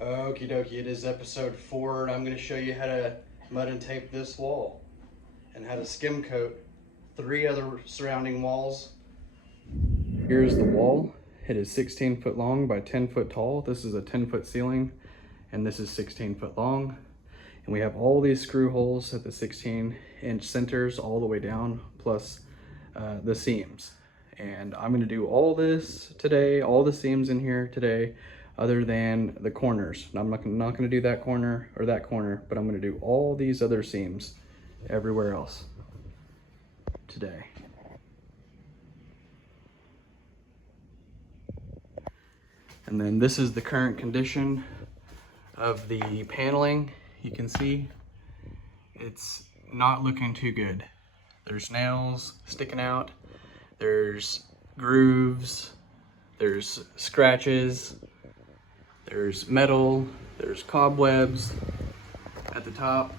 Okie dokie, it is episode 4, and I'm going to show you how to mud and tape this wall and how to skim coat 3 other surrounding walls. Here's the wall. It is 16 foot long by 10 foot tall. This is a 10-foot ceiling, and this is 16 foot long. And we have all these screw holes at the 16-inch centers all the way down, plus the seams. And I'm going to do all this today, all the seams in here today, other than the corners. And I'm not going to do that corner or that corner, but I'm going to do all these other seams everywhere else today. And then this is the current condition of the paneling. You can see it's not looking too good. There's nails sticking out, there's grooves, there's scratches, there's metal, there's cobwebs at the top.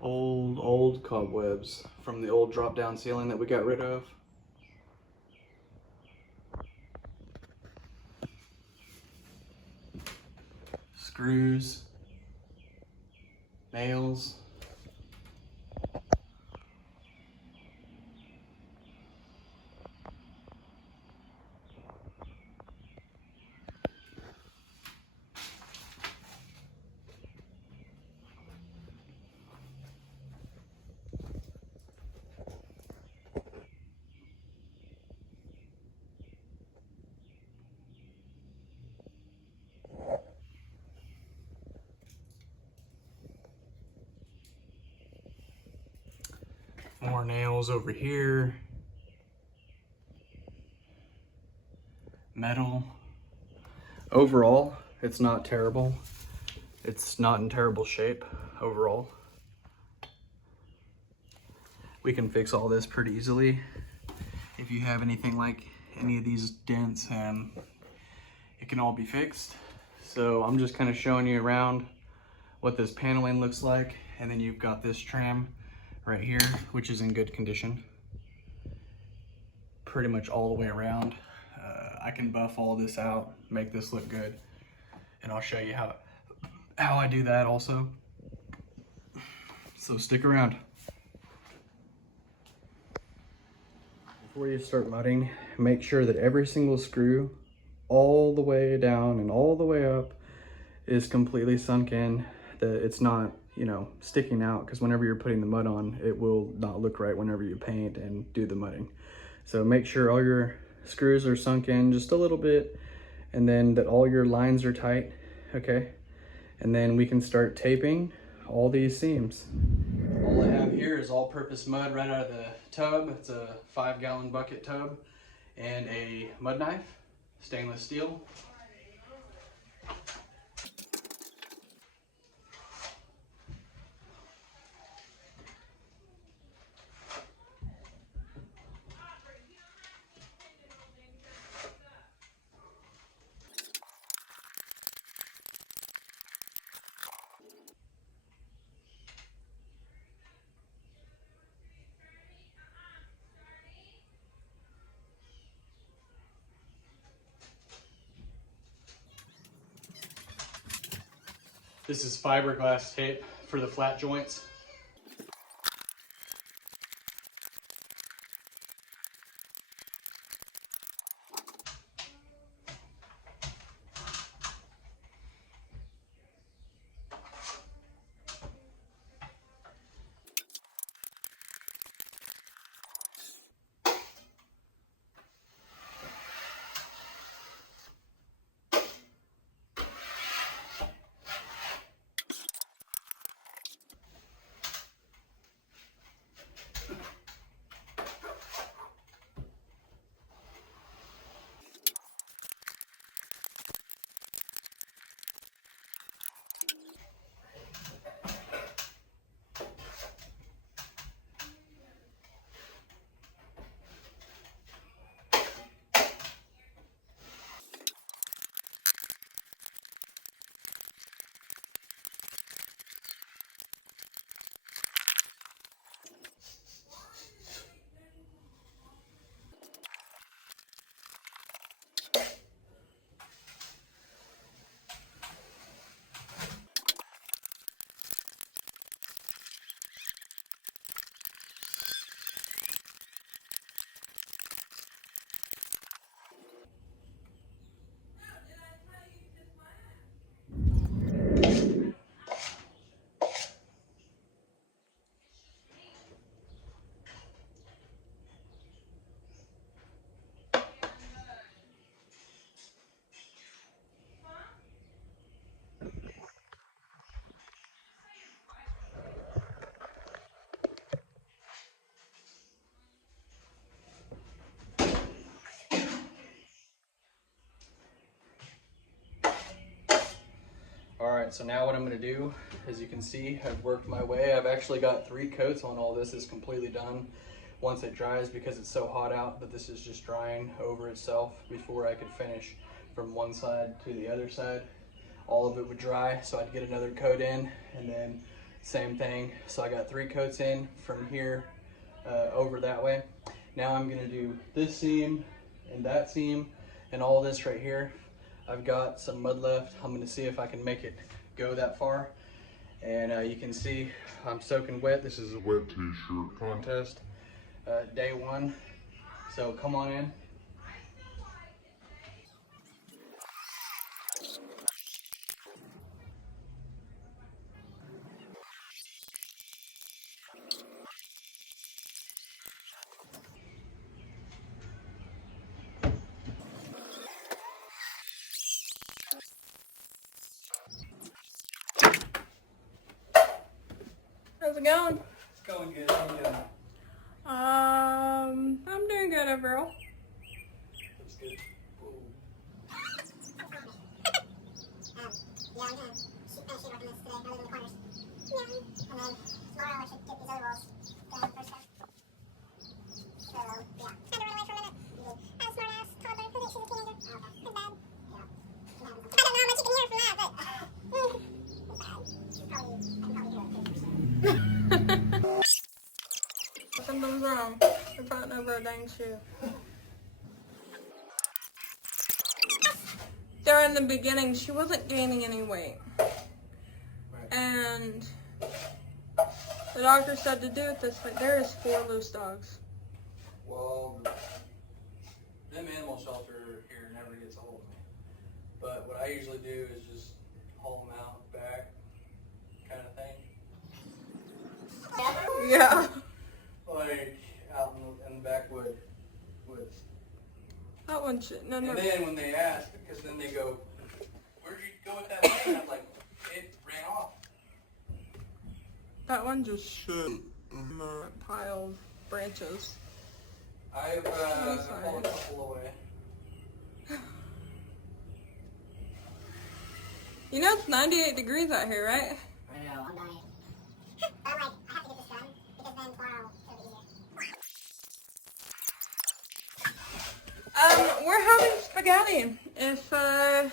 Old cobwebs from the old drop-down ceiling that we got rid of. Screws, nails. More nails over here. Metal. Overall, it's not terrible. It's not in terrible shape overall. We can fix all this pretty easily. If you have anything like any of these dents, it can all be fixed. So I'm just kind of showing you around what this paneling looks like. And then you've got this trim right here, which is in good condition. Pretty much all the way around. I can buff all this out, make this look good. And I'll show you how I do that also. So stick around. Before you start mudding, make sure that every single screw all the way down and all the way up is completely sunk in, that it's not, sticking out, because whenever you're putting the mud on, it will not look right whenever you paint and do the mudding. So make sure all your screws are sunk in just a little bit, and then that all your lines are tight, okay? And then we can start taping all these seams. All I have here is all-purpose mud right out of the tub. It's a 5-gallon bucket tub, and a mud knife, stainless steel. This is fiberglass tape for the flat joints. All right, so now what I'm gonna do, as you can see, I've worked my way. I've actually got 3 coats on all this. It's completely done once it dries because it's so hot out, but this is just drying over itself before I could finish from one side to the other side. All of it would dry, so I'd get another coat in, and then same thing. So I got 3 coats in from here over that way. Now I'm gonna do this seam and that seam and all this right here. I've got some mud left. I'm gonna see if I can make it go that far. And you can see I'm soaking wet. This is a wet t-shirt contest, day 1. So come on in. How's it going? It's going good. How you doing? I'm doing good overall. That's good. Yeah, I'm gonna finish sheetrocking this today, other than the corners. Yeah. And then tomorrow I should get these other walls done first time. So, yeah. Had to run away for a minute. I have a smart ass toddler who thinks she's a teenager. Oh, okay. Pretty bad. Yeah. I don't know how much you can hear from that, but it's bad. I can probably hear it 50%. Something's wrong. You're fighting over a dang shoe. During the beginning, she wasn't gaining any weight. And the doctor said to do it this way. There is 4 loose dogs. Well, them animal shelter here never gets a hold of me. But what I usually do is just haul them out back, kind of thing. Yeah. Like out in the backwoods. That one should. No, no. And then when they ask, because then they go, "Where'd you go with that thing?" I'm like, "It ran off." That one just shit in a pile of branches. I've pulled a couple away. You know it's 98 degrees out here, right? I know, I'm dying. But I'm like, I have to get this done, because then tomorrow it'll be easier. We're having spaghetti. If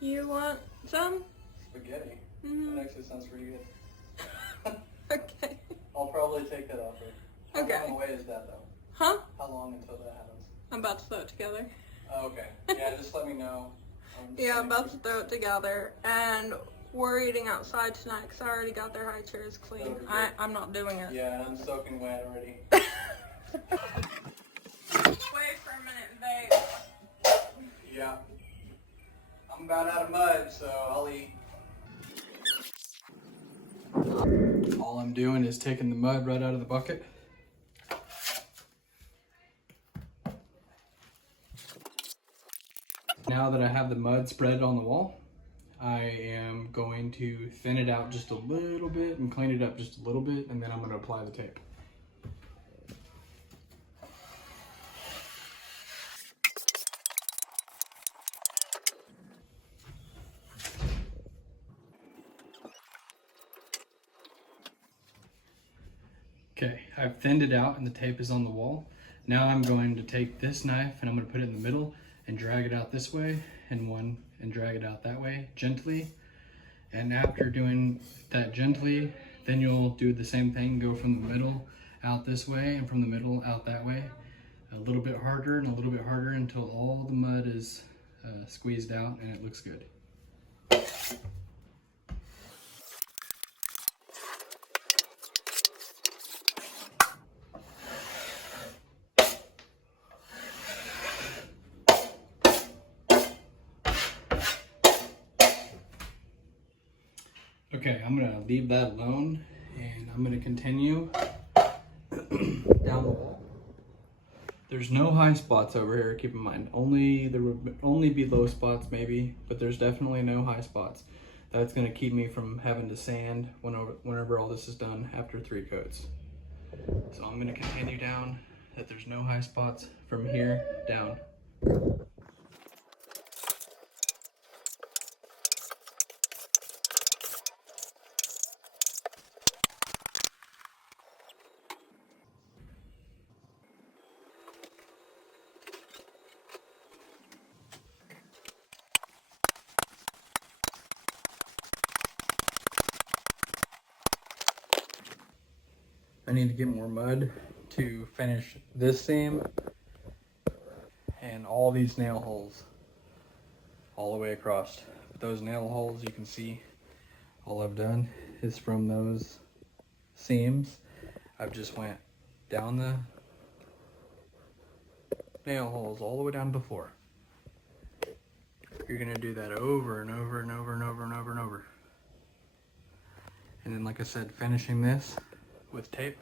you want some. Spaghetti. Mm-hmm. That actually sounds pretty good. Okay. I'll probably take that off there. Okay. How long away is that though? Huh? How long until that happens? I'm about to throw it together. Oh, okay. Yeah, just let me know. Yeah, I'm about to throw it together. And we're eating outside tonight because I already got their high chairs clean. I'm not doing it. Yeah, I'm soaking wet already. Wait for a minute, babe. Yeah. I'm about out of mud, so I'll eat. All I'm doing is taking the mud right out of the bucket. Now that I have the mud spread on the wall, I am going to thin it out just a little bit and clean it up just a little bit, and then I'm going to apply the tape. Okay, I've thinned it out and the tape is on the wall. Now I'm going to take this knife and I'm going to put it in the middle and drag it out this way and drag it out that way gently. And after doing that gently, then you'll do the same thing, go from the middle out this way and from the middle out that way. A little bit harder and a little bit harder until all the mud is squeezed out and it looks good. Okay, I'm gonna leave that alone and I'm gonna continue down the wall. There's no high spots over here, keep in mind. There would only be low spots maybe, but there's definitely no high spots. That's gonna keep me from having to sand whenever all this is done after 3 coats. So I'm gonna continue down that there's no high spots from here down. need to get more mud to finish this seam and all these nail holes all the way across. But those nail holes, you can see all I've done is from those seams. I've just went down the nail holes all the way down to the floor. You're gonna do that over and over and over and over and over and over. And then, like I said, finishing this with tape.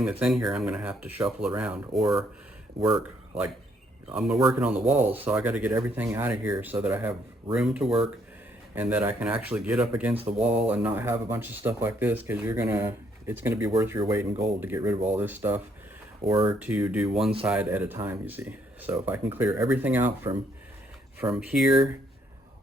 That's in here, I'm gonna have to shuffle around or work, like I'm working on the walls, so I got to get everything out of here so that I have room to work and that I can actually get up against the wall and not have a bunch of stuff like this, because it's gonna be worth your weight in gold to get rid of all this stuff or to do one side at a time, you see. So if I can clear everything out from here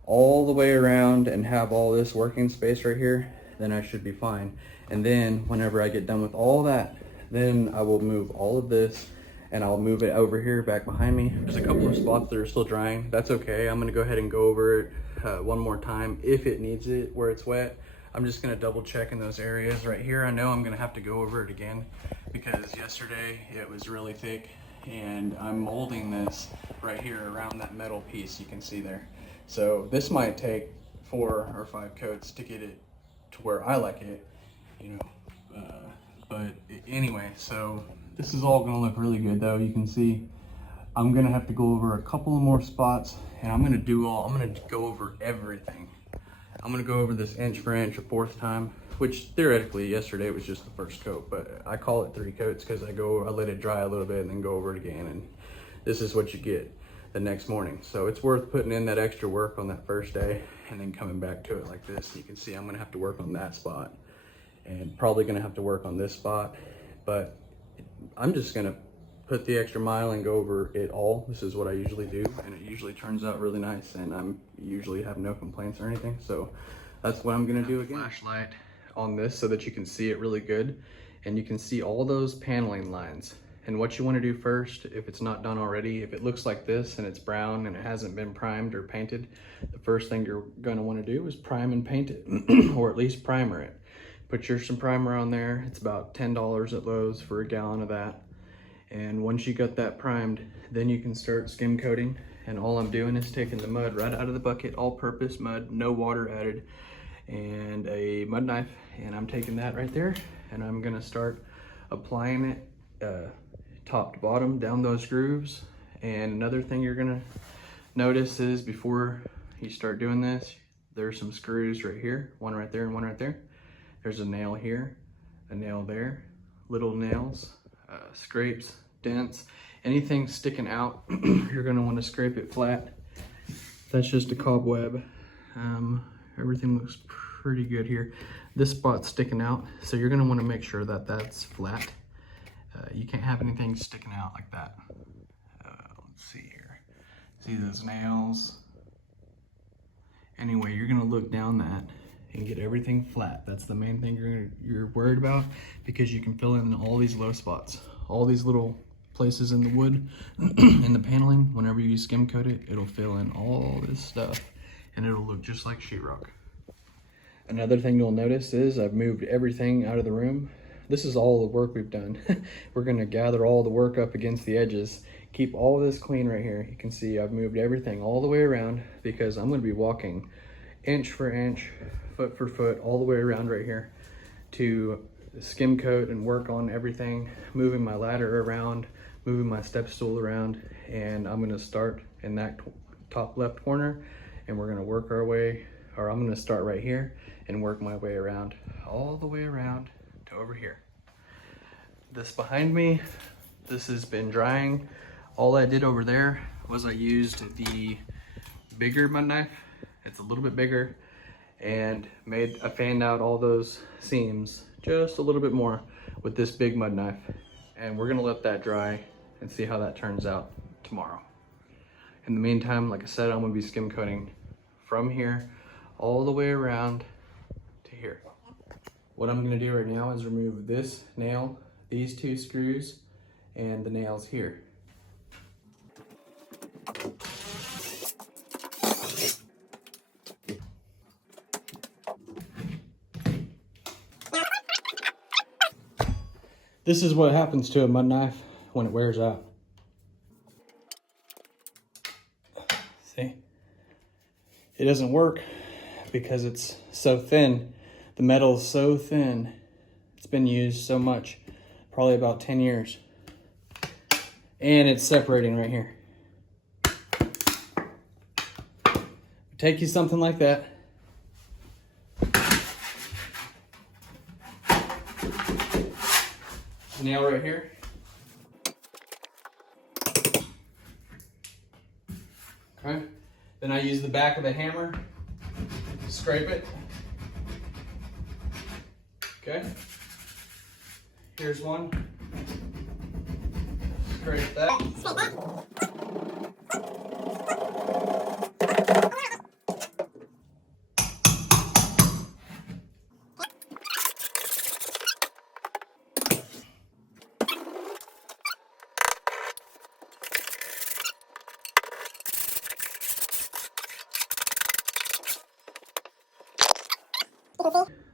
all the way around and have all this working space right here, then I should be fine. And then whenever I get done with all that, then I will move all of this and I'll move it over here back behind me. There's a couple of spots that are still drying. That's okay. I'm gonna go ahead and go over it one more time if it needs it where it's wet. I'm just gonna double check in those areas right here. I know I'm gonna have to go over it again because yesterday it was really thick, and I'm molding this right here around that metal piece you can see there. So this might take 4 or 5 coats to get it to where I like it, you know. But anyway, so this is all gonna look really good though. You can see I'm gonna have to go over a couple of more spots, and I'm gonna go over everything. I'm gonna go over this inch for inch a 4th time, which theoretically yesterday was just the first coat, but I call it 3 coats because I let it dry a little bit and then go over it again, and this is what you get the next morning. So it's worth putting in that extra work on that first day and then coming back to it like this. You can see I'm gonna have to work on that spot and probably gonna have to work on this spot, but I'm just gonna put the extra mile and go over it all. This is what I usually do, and it usually turns out really nice, and I'm usually have no complaints or anything. So that's what I'm gonna do again. Flashlight on this so that you can see it really good, and you can see all those paneling lines. And what you want to do first, if it's not done already, if it looks like this and it's brown and it hasn't been primed or painted, the first thing you're going to want to do is prime and paint it, or at least primer it. Put some primer on there. It's about $10 at Lowe's for a gallon of that. And once you got that primed, then you can start skim coating. And all I'm doing is taking the mud right out of the bucket, all-purpose mud, no water added, and a mud knife. And I'm taking that right there, and I'm going to start applying it top to bottom down those grooves. And another thing you're gonna notice is before you start doing this, there's some screws right here, one right there and one right there. There's a nail here, a nail there, little nails, scrapes, dents, anything sticking out. You're gonna want to scrape it flat. That's just a cobweb. Everything looks pretty good here. This spot's sticking out, so you're gonna want to make sure that that's flat. You can't have anything sticking out like that. Let's see here. See those nails? Anyway, you're gonna look down that and get everything flat. That's the main thing you're worried about, because you can fill in all these low spots, all these little places in the wood, in the paneling. Whenever you skim coat it, it'll fill in all this stuff and it'll look just like sheetrock. Another thing you'll notice is I've moved everything out of the room. This is all the work we've done. We're gonna gather all the work up against the edges, keep all this clean right here. You can see I've moved everything all the way around because I'm gonna be walking inch for inch, foot for foot, all the way around right here to skim coat and work on everything, moving my ladder around, moving my step stool around. And I'm gonna start in that top left corner, and we're gonna work our way or I'm gonna start right here and work my way around, all the way around to over here. This behind me, this has been drying. All I did over there was I used the bigger mud knife. It's a little bit bigger, and I fanned out all those seams just a little bit more with this big mud knife. And we're gonna let that dry and see how that turns out tomorrow. In the meantime, like I said, I'm gonna be skim coating from here all the way around to here. What I'm gonna do right now is remove this nail, these 2 screws, and the nails here. This is what happens to a mud knife when it wears out. See? It doesn't work because it's so thin. The metal is so thin. It's been used so much, probably about 10 years. And it's separating right here. Take you something like that. Nail right here. Okay. Then I use the back of the hammer to scrape it. Okay. Here's one. Scrape that.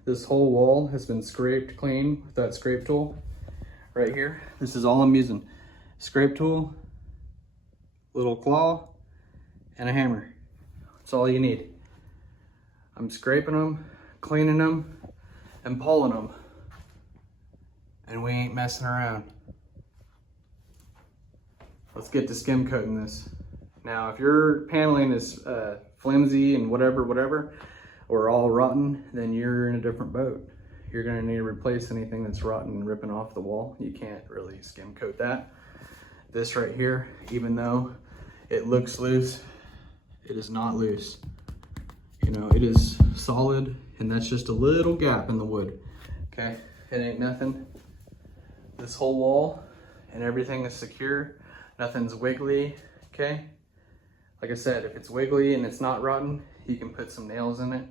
This whole wall has been scraped clean with that scrape tool right here. This is all I'm using. Scrape tool, little claw, and a hammer. That's all you need. I'm scraping them, cleaning them, and pulling them. And we ain't messing around. Let's get to skim coating this. Now, if your paneling is flimsy and whatever, or all rotten, then you're in a different boat. You're gonna need to replace anything that's rotten and ripping off the wall. You can't really skim coat that. This right here, even though it looks loose, it is not loose. You know, it is solid, and that's just a little gap in the wood, okay? It ain't nothing. This whole wall and everything is secure. Nothing's wiggly, okay? Like I said, if it's wiggly and it's not rotten, you can put some nails in it.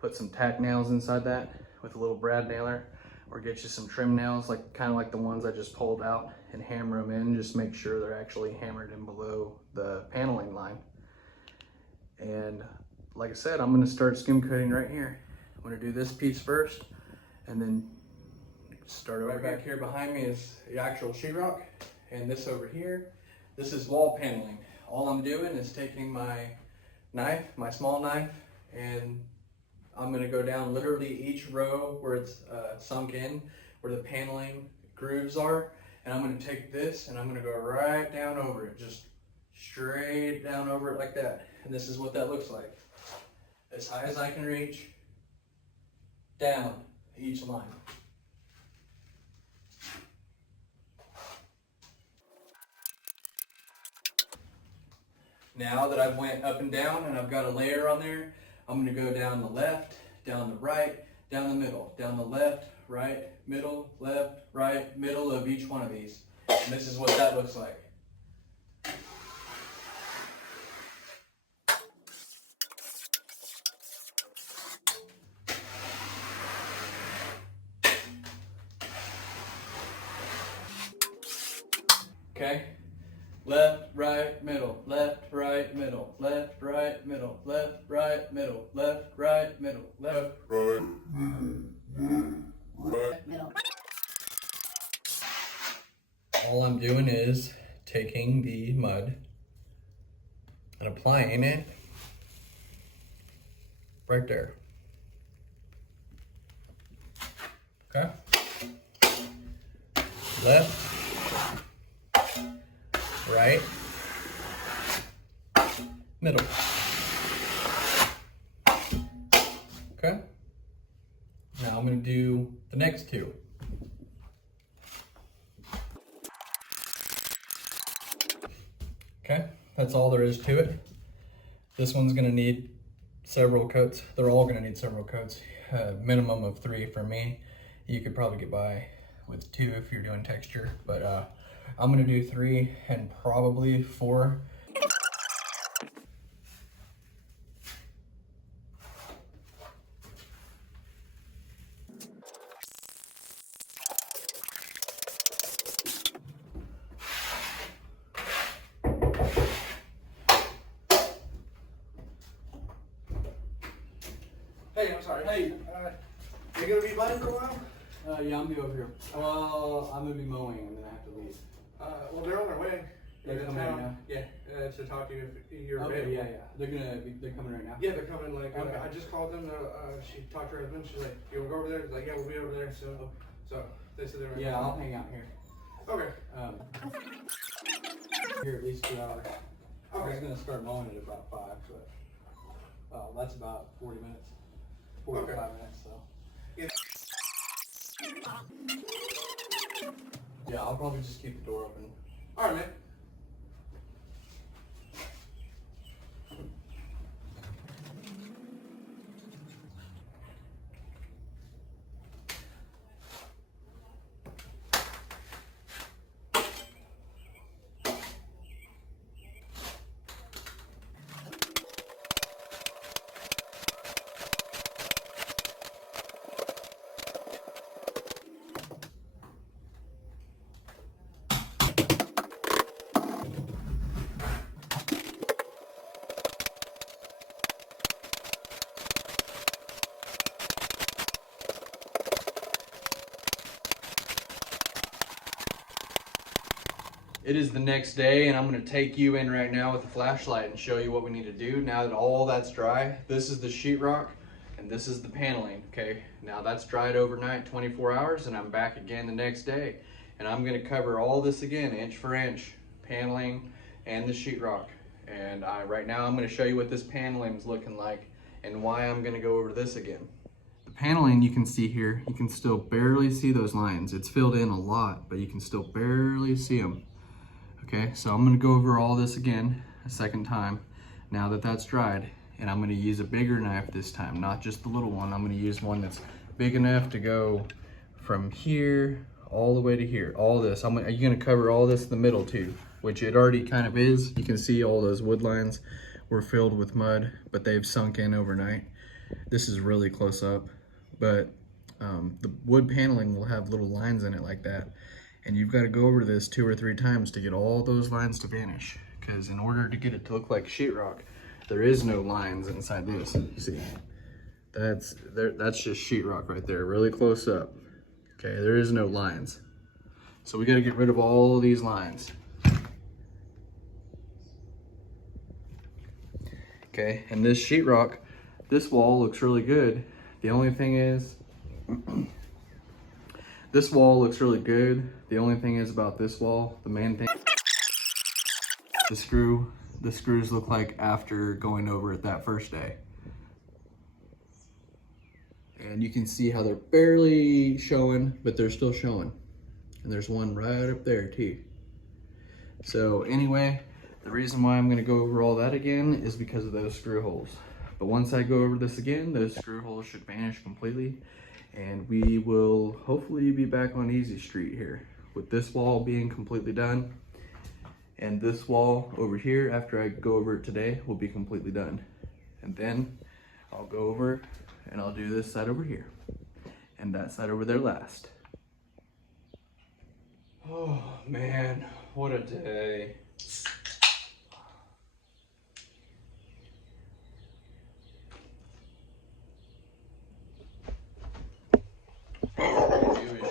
Put some tack nails inside that with a little brad nailer, or get you some trim nails, like kind of like the ones I just pulled out, and hammer them in. Just make sure they're actually hammered in below the paneling line. And like I said, I'm gonna start skim coating right here. I'm gonna do this piece first, and then start over. Right back here behind me is the actual sheetrock, and this over here, this is wall paneling. All I'm doing is taking my knife, my small knife, and I'm gonna go down literally each row where it's sunk in, where the paneling grooves are, and I'm gonna take this and I'm gonna go right down over it, just straight down over it like that. And this is what that looks like. As high as I can reach, down each line. Now that I've went up and down and I've got a layer on there, I'm gonna go down the left, down the right, down the middle, down the left, right, middle, left, right, middle of each one of these. And this is what that looks like. Okay? Left, right, middle, left, right, middle, left, right, middle, left, right, middle, left, right, middle, left, right, middle. All I'm doing is taking the mud and applying it right there. Okay? Left, right, middle, do the next two. Okay, that's all there is to it. This one's gonna need several coats. They're all gonna need several coats. Minimum of 3 for me. You could probably get by with 2 if you're doing texture, but I'm gonna do 3 and probably 4. Hey, I'm sorry. Hey. You gonna be buying for a while? Yeah, I'm gonna be over here. Well, I'm gonna be mowing and then I have to leave. Well, they're on their way. They're coming right now? Yeah, to talk to you if you're Okay, available. yeah. They're coming right now. Yeah, they're coming. Like, Okay. I just called them. She talked to her husband. She's like, "You wanna go over there?" He's like, "Yeah, we'll be over there soon." So they said they're. Yeah, I'll hang out here. Okay. Here at least 2 hours. I was Okay. gonna start mowing at about 5, but that's about 40 minutes. 45 minutes, so. Yeah. Yeah, I'll probably just keep the door open. All right, man. It is the next day and I'm gonna take you in right now with a flashlight and show you what we need to do now that all that's dry. This is the sheetrock and this is the paneling, okay? Now that's dried overnight, 24 hours, and I'm back again the next day. And I'm gonna cover all this again, inch for inch, paneling and the sheetrock. And right now I'm gonna show you what this paneling is looking like and why I'm gonna go over this again. The paneling you can see here, you can still barely see those lines. It's filled in a lot, but you can still barely see them. Okay, so I'm gonna go over all this again a second time now that that's dried, and I'm gonna use a bigger knife this time, not just the little one. I'm gonna use one that's big enough to go from here all the way to here. All this, you're gonna cover all this in the middle too, which it already kind of is. You can see all those wood lines were filled with mud, but they've sunk in overnight. This is really close up, but the wood paneling will have little lines in it like that. And you've got to go over this 2 or 3 times to get all those lines to vanish. Because in order to get it to look like sheetrock, there is no lines inside this. You see, that's just sheetrock right there, really close up. Okay, there is no lines. So we got to get rid of all of these lines. Okay, and this sheetrock, this wall looks really good. The only thing is, this wall looks really good. The only thing is about this wall, the main thing, the screws look like after going over it that first day. And you can see how they're barely showing, but they're still showing. And there's one right up there too. So anyway, the reason why I'm gonna go over all that again is because of those screw holes. But once I go over this again, those screw holes should vanish completely. And we will hopefully be back on Easy Street here with this wall being completely done. And this wall over here, after I go over it today, will be completely done. And then I'll go over and I'll do this side over here and that side over there last. Oh man, what a day.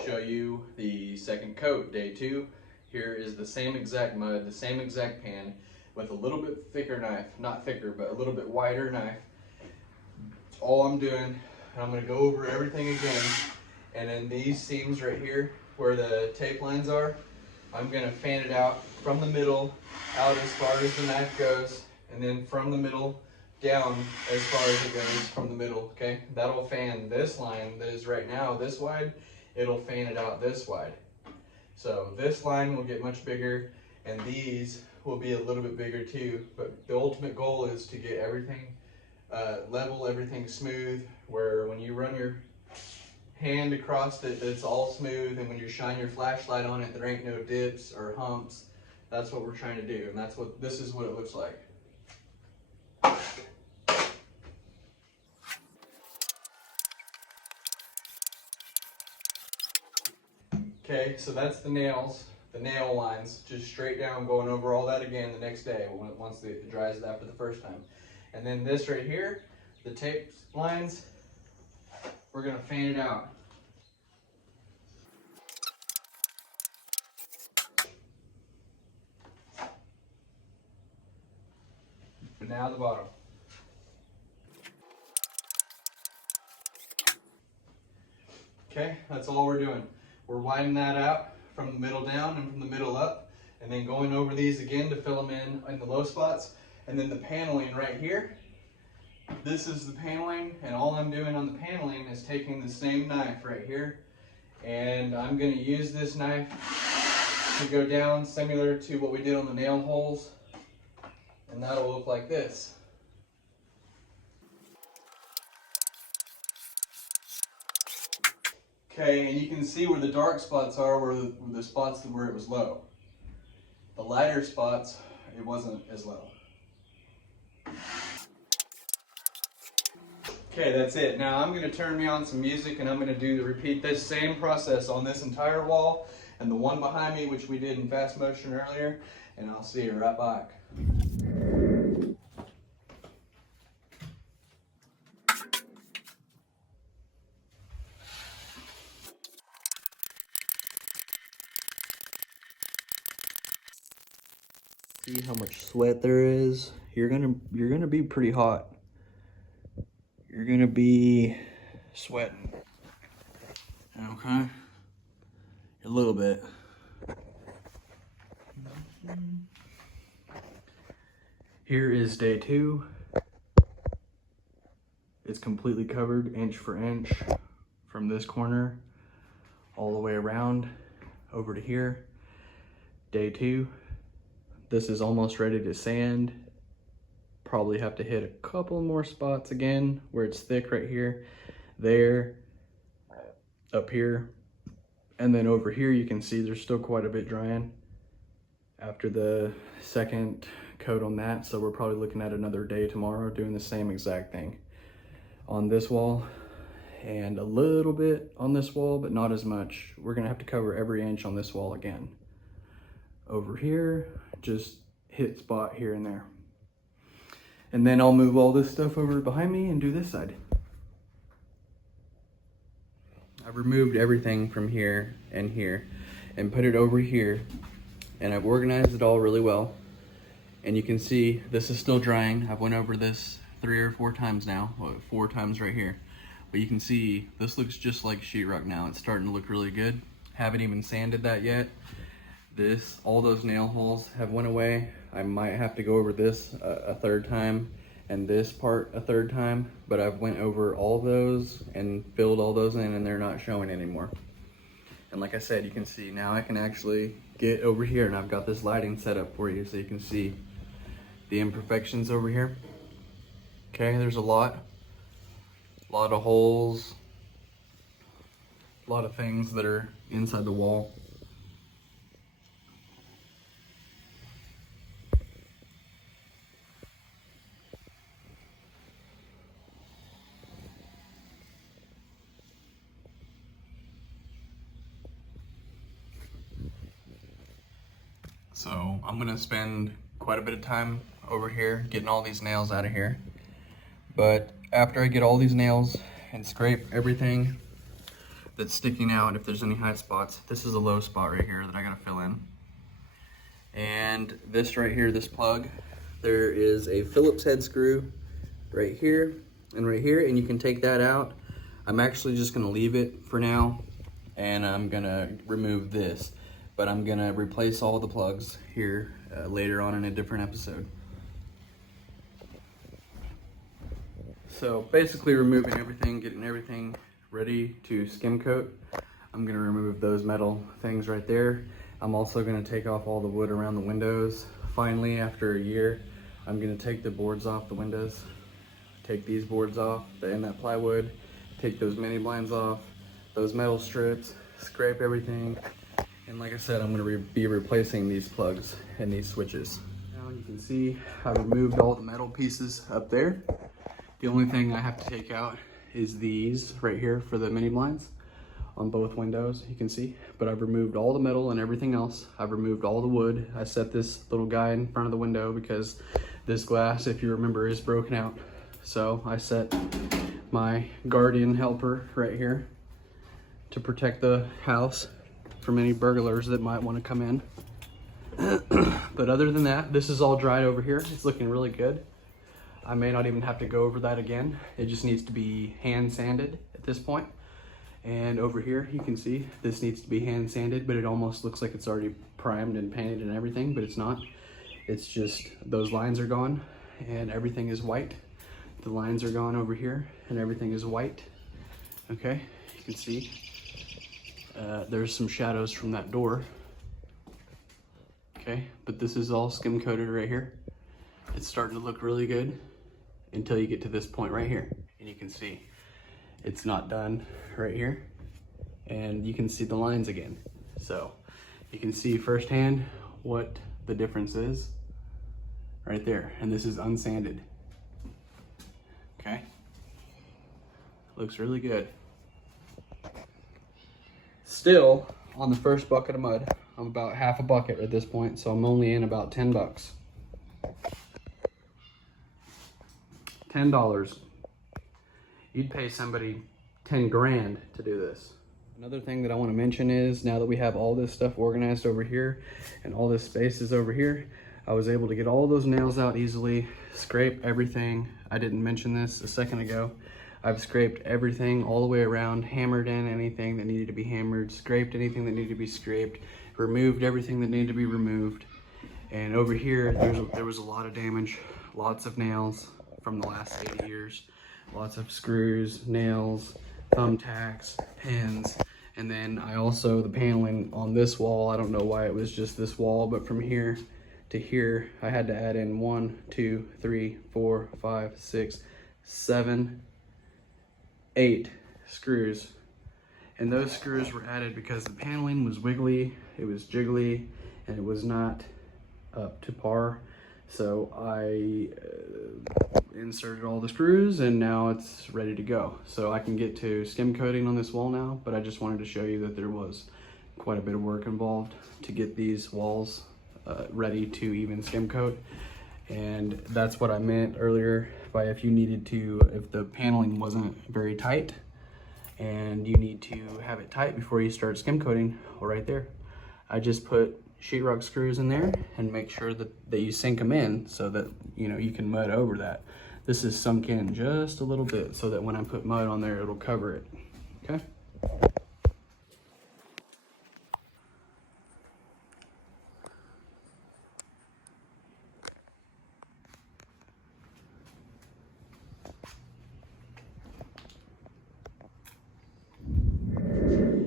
Show you the second coat, day 2. Here is the same exact mud, the same exact pan with a little bit thicker knife, not thicker, but a little bit wider knife. That's all I'm doing. I'm gonna go over everything again. And then these seams right here where the tape lines are, I'm gonna fan it out from the middle out as far as the knife goes, and then from the middle down as far as it goes from the middle, okay? That'll fan this line that is right now this wide, it'll fan it out this wide. So this line will get much bigger, and these will be a little bit bigger too, but the ultimate goal is to get everything level, everything smooth, where when you run your hand across it, it's all smooth, and when you shine your flashlight on it, there ain't no dips or humps. That's what we're trying to do, and this is what it looks like. Okay, so that's the nails, the nail lines, just straight down, going over all that again the next day once it dries after the first time. And then this right here, the tape lines, we're gonna fan it out. But now the bottom. Okay, that's all we're doing. We're widening that out from the middle down and from the middle up, and then going over these again to fill them in the low spots. And then the paneling right here, this is the paneling, and all I'm doing on the paneling is taking the same knife right here, and I'm gonna use this knife to go down similar to what we did on the nail holes, and that'll look like this. Okay, and you can see where the dark spots are, where the spots where it was low. The lighter spots, it wasn't as low. Okay, that's it. Now I'm going to turn me on some music, and I'm going to repeat this same process on this entire wall and the one behind me, which we did in fast motion earlier, and I'll see you right back. See how much sweat there is? You're gonna be pretty hot. You're gonna be sweating. Okay? A little bit. Here is day 2. It's completely covered inch for inch from this corner all the way around over to here. Day 2. This is almost ready to sand. Probably have to hit a couple more spots again where it's thick right here, there, up here, and then over here you can see there's still quite a bit drying after the second coat on that. So we're probably looking at another day tomorrow doing the same exact thing on this wall and a little bit on this wall, but not as much. We're gonna have to cover every inch on this wall again. Over here, just hit spot here and there. And then I'll move all this stuff over behind me and do this side. I've removed everything from here and put it over here, and I've organized it all really well. And you can see this is still drying. I've went over this 3 or 4 times now, 4 times right here. But you can see this looks just like sheetrock now. It's starting to look really good. Haven't even sanded that yet. All those nail holes have went away. I might have to go over this a 3rd time and this part a 3rd time, but I've went over all those and filled all those in, and they're not showing anymore. And like I said, you can see now I can actually get over here, and I've got this lighting set up for you so you can see the imperfections over here. Okay, there's a lot of holes, a lot of things that are inside the wall. So I'm gonna spend quite a bit of time over here getting all these nails out of here. But after I get all these nails and scrape everything that's sticking out, if there's any high spots, this is a low spot right here that I gotta fill in. And this right here, this plug, there is a Phillips head screw right here and right here, and you can take that out. I'm actually just gonna leave it for now, and I'm gonna remove this. But I'm gonna replace all the plugs here later on in a different episode. So basically removing everything, getting everything ready to skim coat. I'm gonna remove those metal things right there. I'm also gonna take off all the wood around the windows. Finally, after a year, I'm gonna take the boards off the windows, take these boards off, and that plywood, take those mini blinds off, those metal strips, scrape everything. And like I said, I'm gonna be replacing these plugs and these switches. Now you can see I removed all the metal pieces up there. The only thing I have to take out is these right here for the mini blinds on both windows, you can see. But I've removed all the metal and everything else. I've removed all the wood. I set this little guy in front of the window because this glass, if you remember, is broken out. So I set my guardian helper right here to protect the house from any burglars that might want to come in. But other than that, this is all dried over here. It's looking really good. I may not even have to go over that again. It just needs to be hand sanded at this point. And over here, you can see this needs to be hand sanded, but it almost looks like it's already primed and painted and everything, but it's not. It's just those lines are gone and everything is white. The lines are gone over here and everything is white. Okay, you can see there's some shadows from that door. Okay, but this is all skim coated right here. It's starting to look really good until you get to this point right here. And you can see it's not done right here. And you can see the lines again. So you can see firsthand what the difference is right there. And this is unsanded. Okay, looks really good. Still on the first bucket of mud. I'm about half a bucket at this point, so I'm only in about 10 bucks. $10. You'd pay somebody 10 grand to do this. Another thing that I want to mention is now that we have all this stuff organized over here and all this space is over here, I was able to get all those nails out easily, scrape everything. I didn't mention this a second ago. I've scraped everything all the way around, hammered in anything that needed to be hammered, scraped anything that needed to be scraped, removed everything that needed to be removed. And over here, there was a lot of damage, lots of nails from the last 80 years, lots of screws, nails, thumbtacks, pins. And then I also, the paneling on this wall, I don't know why it was just this wall, but from here to here, I had to add in 1, 2, 3, 4, 5, 6, 7, 8 screws. And those screws were added because the paneling was wiggly, it was jiggly, and it was not up to par. So I inserted all the screws and now it's ready to go. So I can get to skim coating on this wall now, but I just wanted to show you that there was quite a bit of work involved to get these walls ready to even skim coat. And that's what I meant earlier by if the paneling wasn't very tight and you need to have it tight before you start skim coating, well, right there, I just put sheetrock screws in there and make sure that you sink them in so that you can mud over that. This is sunk in just a little bit so that when I put mud on there, it'll cover it, okay?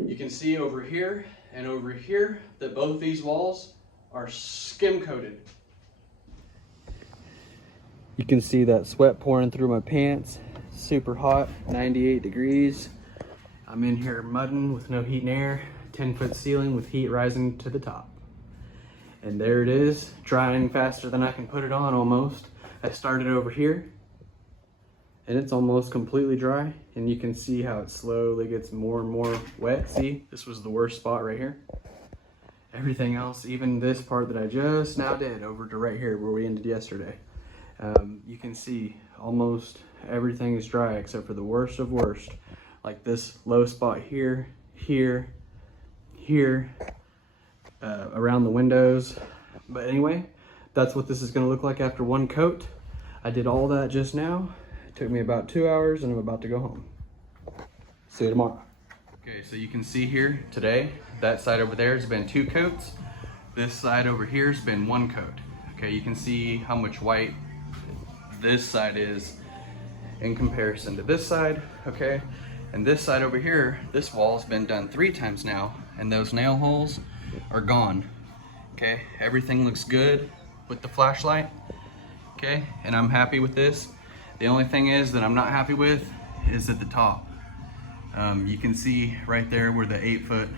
You can see over here and over here that both these walls are skim coated. You can see that sweat pouring through my pants, super hot, 98 degrees. I'm in here mudding with no heat and air, 10-foot ceiling with heat rising to the top. And there it is, drying faster than I can put it on almost. I started over here and it's almost completely dry, and you can see how it slowly gets more and more wet. See, this was the worst spot right here. Everything else, even this part that I just now did over to right here where we ended yesterday, you can see almost everything is dry except for the worst of worst, like this low spot here, here, around the windows. But anyway, that's what this is going to look like after one coat. I did all that just now. It took me about 2 hours and I'm about to go home. See you tomorrow. Okay, so you can see here today, that side over there has been 2 coats. This side over here has been 1 coat. Okay, you can see how much white this side is. in comparison to this side, okay? And this side over here, this wall's been done 3 times now, and those nail holes are gone, okay? Everything looks good with the flashlight, okay? And I'm happy with this. The only thing is that I'm not happy with is at the top. You can see right there where the 8-foot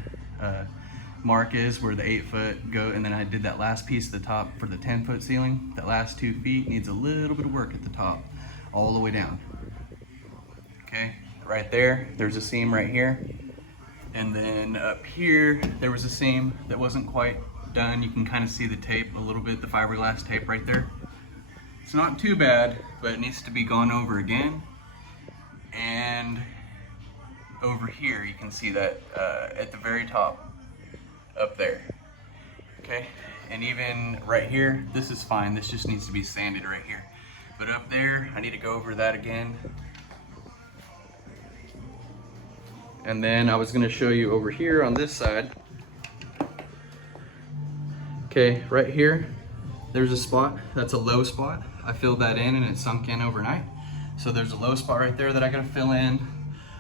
mark is, where the 8-foot go, and then I did that last piece at the top for the 10-foot ceiling. That last 2 feet needs a little bit of work at the top, all the way down. Okay, right there, there's a seam right here. And then up here, there was a seam that wasn't quite done. You can kind of see the tape a little bit, the fiberglass tape right there. It's not too bad, but it needs to be gone over again. And over here, you can see that at the very top, up there, okay? And even right here, this is fine. This just needs to be sanded right here. But up there, I need to go over that again. And then I was gonna show you over here on this side. Okay, right here, there's a spot, that's a low spot. I filled that in and it sunk in overnight. So there's a low spot right there that I gotta fill in,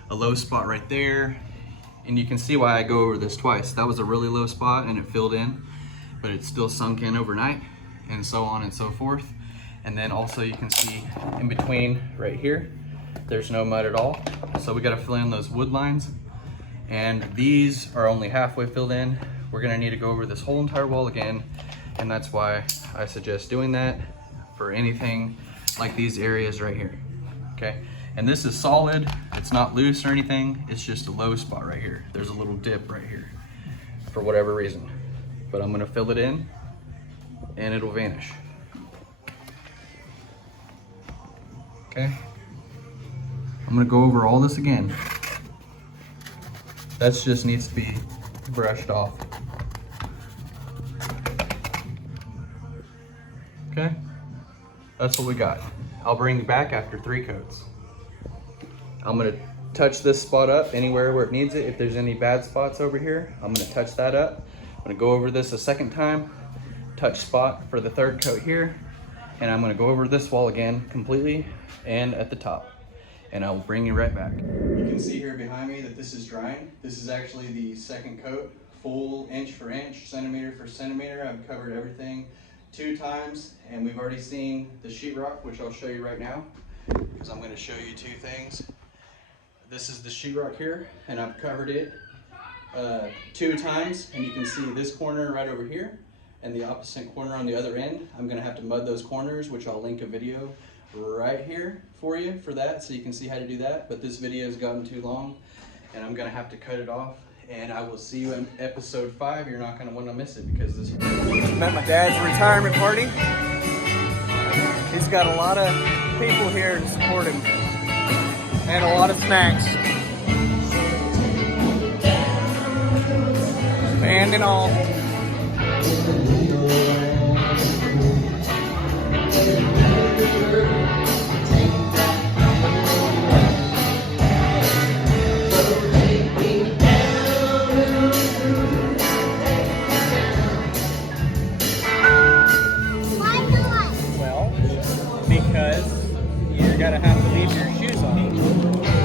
a low spot right there. And you can see why I go over this twice. That was a really low spot and it filled in, but it still sunk in overnight, and so on and so forth. And then also you can see in between right here, there's no mud at all. So we gotta fill in those wood lines. And these are only halfway filled in. We're gonna need to go over this whole entire wall again. And that's why I suggest doing that for anything like these areas right here, okay? And this is solid, it's not loose or anything, it's just a low spot right here. There's a little dip right here for whatever reason. But I'm gonna fill it in and it'll vanish. Okay, I'm gonna go over all this again. That just needs to be brushed off. Okay, that's what we got. I'll bring you back after 3 coats. I'm gonna touch this spot up anywhere where it needs it. If there's any bad spots over here, I'm gonna touch that up. I'm gonna go over this a second time, touch spot for the 3rd coat here, and I'm gonna go over this wall again completely and at the top. And I'll bring you right back. You can see here behind me that this is drying. This is actually the 2nd coat, full inch for inch, centimeter for centimeter. I've covered everything 2 times, and we've already seen the sheetrock, which I'll show you right now, because I'm gonna show you 2 things. This is the sheetrock here, and I've covered it 2 times, and you can see this corner right over here, and the opposite corner on the other end. I'm gonna have to mud those corners, which I'll link a video right here for you for that, so you can see how to do that. But this video has gotten too long, and I'm gonna have to cut it off. And I will see you in episode 5. You're not gonna wanna miss it because this. I'm at my dad's retirement party. He's got a lot of people here to support him, and a lot of snacks. Band and all. Well, because you're gonna have to leave your shoes on.